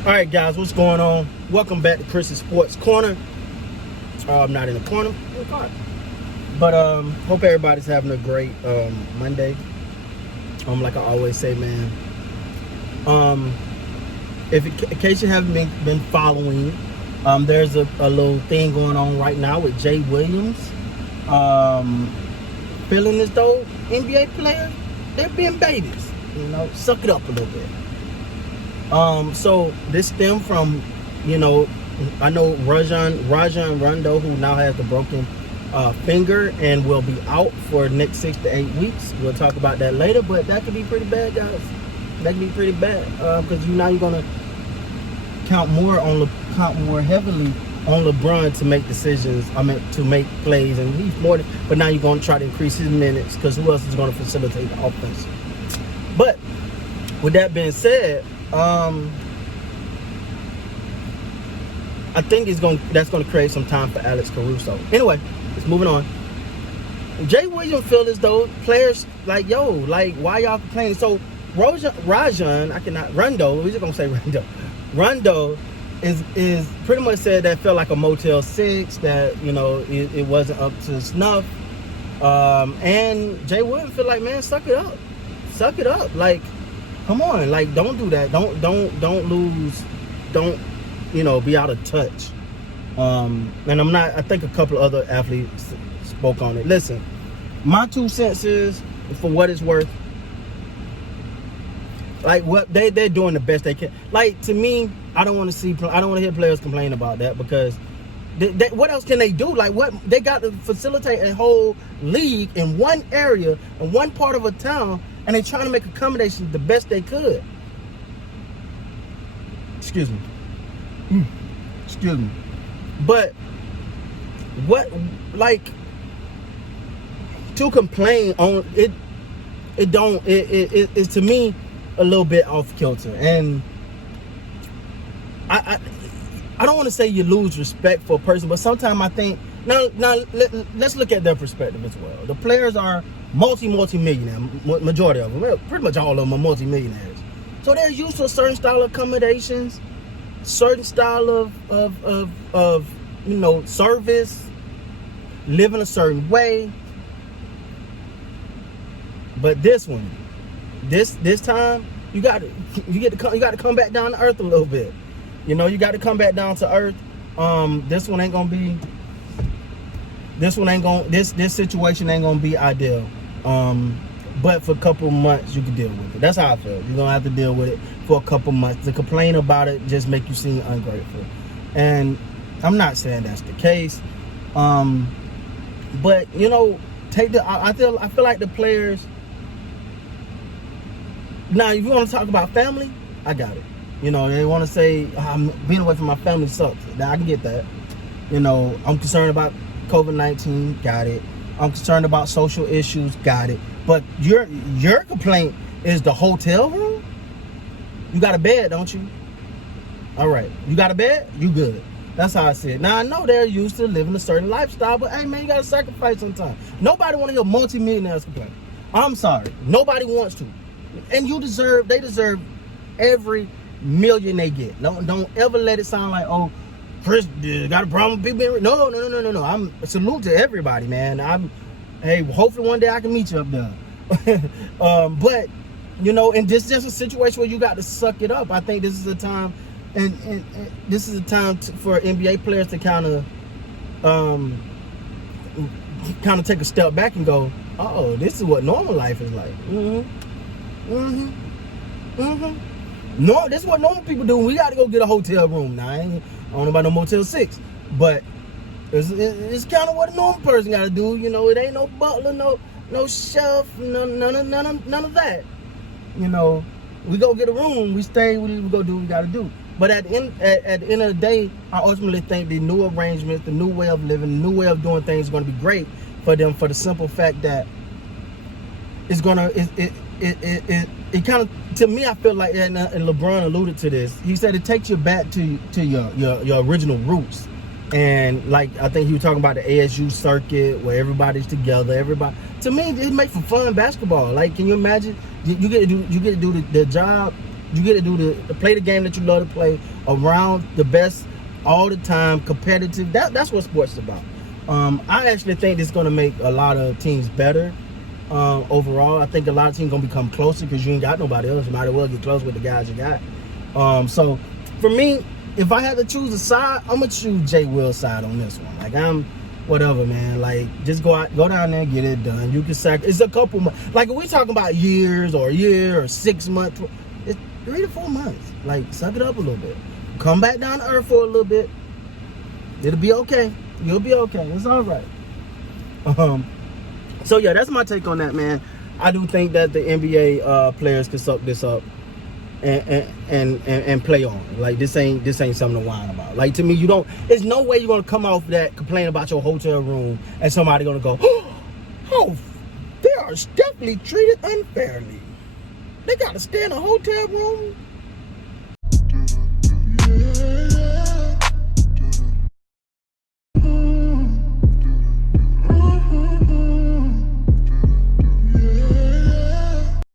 All right, guys, what's going on? Welcome back to Chris's Sports Corner. I'm not in the corner, in the car. But hope everybody's having a great Monday. Like I always say, man. In case you haven't been following, there's a little thing going on right now with Jay Williams. Feeling as though NBA players, they're being babies. You know, suck it up a little bit. So this stemmed from, I know Rajon Rondo, who now has the broken finger and will be out for the next 6 to 8 weeks. We'll talk about that later, but that could be pretty bad, guys. That could be pretty bad because you're gonna count more heavily on LeBron to make decisions. To make plays, and he's more. But now you're gonna try to increase his minutes because who else is gonna facilitate the offense? But with that being said, I think that's gonna create some time for Alex Caruso. Anyway, let's moving on. Jay Williams feel as though players why y'all complaining? So Rondo, we're just gonna say Rondo is pretty much said that felt like a Motel 6, that it wasn't up to snuff. And Jay Williams feel like, man, suck it up. Like, come on, like, don't do that. Don't lose. Don't, be out of touch. And I think a couple of other athletes spoke on it. Listen, my 2 cents is, for what it's worth, like, what they're doing the best they can. Like, to me, I don't want to hear players complain about that, because what else can they do? Like, what they got to facilitate a whole league in one area, in one part of a town, and they're trying to make accommodations the best they could. Excuse me. But to complain on it, it's to me a little bit off kilter. And I don't want to say you lose respect for a person, but sometimes I think, now let's look at their perspective as well. The players are multi-millionaire, majority of them, pretty much all of them are multi-millionaires. So they're used to a certain style of accommodations, certain style of service, living a certain way. But this time you got to come back down to earth a little bit. You got to come back down to earth. This situation ain't gonna be ideal. But for a couple of months you can deal with it. That's how I feel. You're gonna have to deal with it for a couple months. To complain about it just make you seem ungrateful. And I'm not saying that's the case. But I feel like the players. Now, if you want to talk about family, I got it. They want to say, being away from my family sucks. Now, I can get that. I'm concerned about COVID-19, got it. I'm concerned about social issues, got it. But your complaint is the hotel room? You got a bed, don't you? All right. You got a bed? You good. That's how I see it. Now, I know they're used to living a certain lifestyle, but hey, man, you got to sacrifice sometimes. Nobody want to hear multi-millionaires complain. I'm sorry. Nobody wants to. And they deserve every million they get. Don't ever let it sound like, oh, Chris got a problem with people. No. I'm salute to everybody, man. Hey, hopefully one day I can meet you up there. But and this is just a situation where you got to suck it up. I think this is a time, and this is a time for NBA players to kind of take a step back and go, oh, this is what normal life is like. No, this is what normal people do. We got to go get a hotel room. Now, I don't know about no Motel 6, but it's kind of what a normal person got to do. It ain't no butler, no chef, none of that. We go get a room, we stay, we go do what we got to do. But at the end of the day, I ultimately think the new arrangements, the new way of living, the new way of doing things is going to be great for them, for the simple fact that it's going to, it kind of, to me, I feel like, and LeBron alluded to this, he said it takes you back to your original roots. And like, I think he was talking about the ASU circuit where everybody's together. To me, it makes for fun basketball. Like, can you imagine? You get to do the job You get to play the game that you love to play around the best all the time, competitive. That's what sports is about. I actually think it's going to make a lot of teams better overall. I think a lot of teams going to become closer because you ain't got nobody else. You might as well get close with the guys you got. So for me, if I had to choose a side, I'm going to choose Jay Will's side on this one. Like, whatever, man. Like, just go down there and get it done. You can it's a couple months. Like, if we talking about years or a year or 6 months, it's 3 to 4 months. Like, suck it up a little bit. Come back down to earth for a little bit. It'll be okay. You'll be okay. It's all right. So yeah, that's my take on that, man. I do think that the NBA players can suck this up and play on. Like, this ain't something to whine about. Like, to me, there's no way you're gonna come off that complain about your hotel room and somebody gonna go, oh, they are definitely treated unfairly. They gotta stay in a hotel room